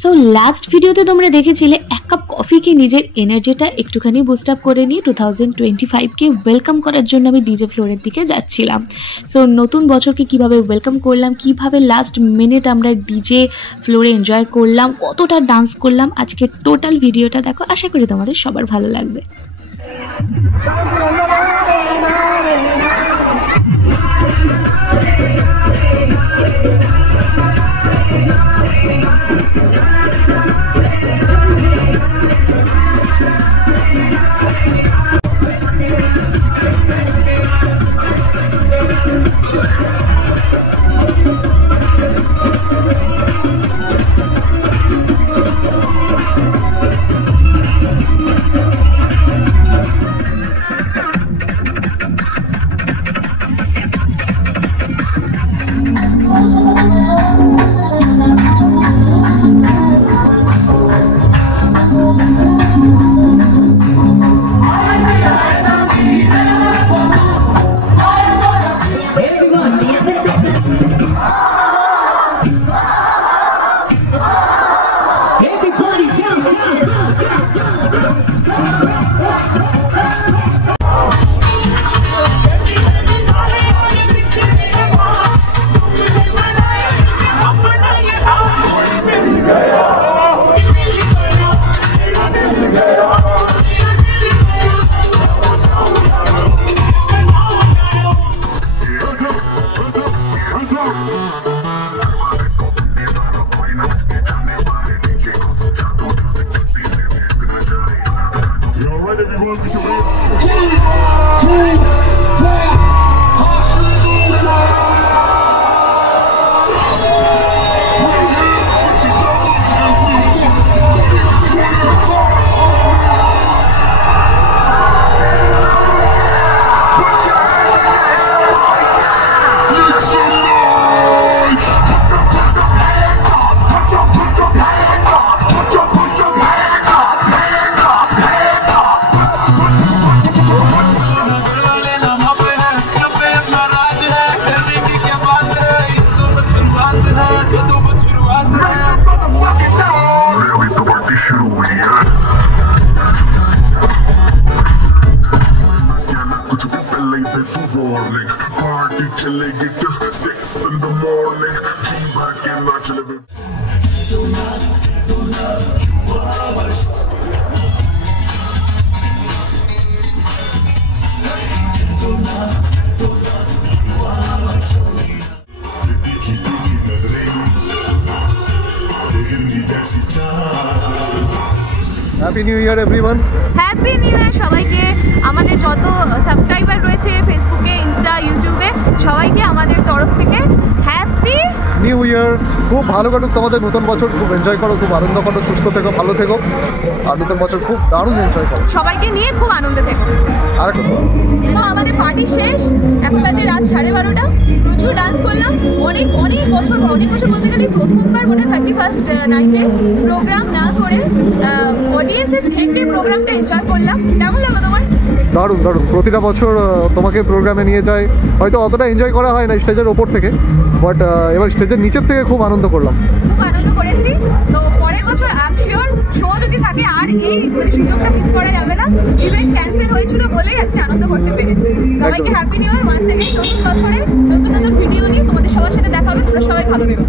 So last ভিডিওতে তোমরা দেখেছিলে এক কাপ কফিকে নিজের এনার্জিটা একটুখানি বুস্ট আপ করে নিয়ে 2025কে ওয়েলকাম করার জন্য আমি ডিজে ফ্লোরের দিকে যাচ্ছিলাম। সো নতুন বছরকে কিভাবে ওয়েলকাম করলাম, কিভাবে লাস্ট মিনিট আমরা ডিজে ফ্লোরে এনজয় করলাম, কতটা ডান্স করলাম, আজকে টোটাল ভিডিওটা দেখো, আশা করি তোমাদের সবার ভালো লাগবে। হ্যাপি নিউ ইয়ার এভরিওয়ান। হ্যাপি নিউ ইয়ার সবাইকে। আমাদের যত সাবস্ক্রাইবার রয়েছে ফেসবুকে, ইনস্টা, ইউটিউবে, সবাইকে আমাদের তরফ থেকে হ্যাপি নিউ ইয়ার। খুব ভালো কাটুক তোমাদের নতুন বছর, খুব এনজয় করো, খুব আনন্দ করো, সুস্থ থেকো, ভালো থেকো, আর নতুন বছর খুব দারুণ এনজয় করো, সবাইকে নিয়ে খুব আনন্দে থেকো। আর আমাদের পার্টি শেষ, এখন বাজে রাত 12:30। প্রচুর ডান্স করলাম, অনেক বছর বলতে গেলে প্রথমবার মনে 31st নাইটে প্রোগ্রাম না করে অডিয়েন্সের থেকে প্রোগ্রামটা এনজয় করলাম। কেমন লাগলো তোমার? দারুণ দারুণ। প্রতিটা বছর তোমাকে প্রোগ্রামে নিয়ে যায়, হয়তো অতটা এনজয় করা হয় না স্টেজের ওপর থেকে, বাট এবার স্টেজের নিচের থেকে খুব আনন্দ করলাম, খুব আনন্দ করেছি। তো পরের বছর আই এম শিওর শো যদি থাকে আর এই সুযোগটা মিস করা যাবে না। ইভেন্ট ক্যান্সেল হয়েছিল বলেই আজকে আনন্দ করতে পেরেছি। সবাইকে happy new year once again. নতুন বছরে নতুন ভিডিও নিয়ে তোমাদের সবার সাথে দেখা হবে। তোমরা সবাই ভালো থেকো।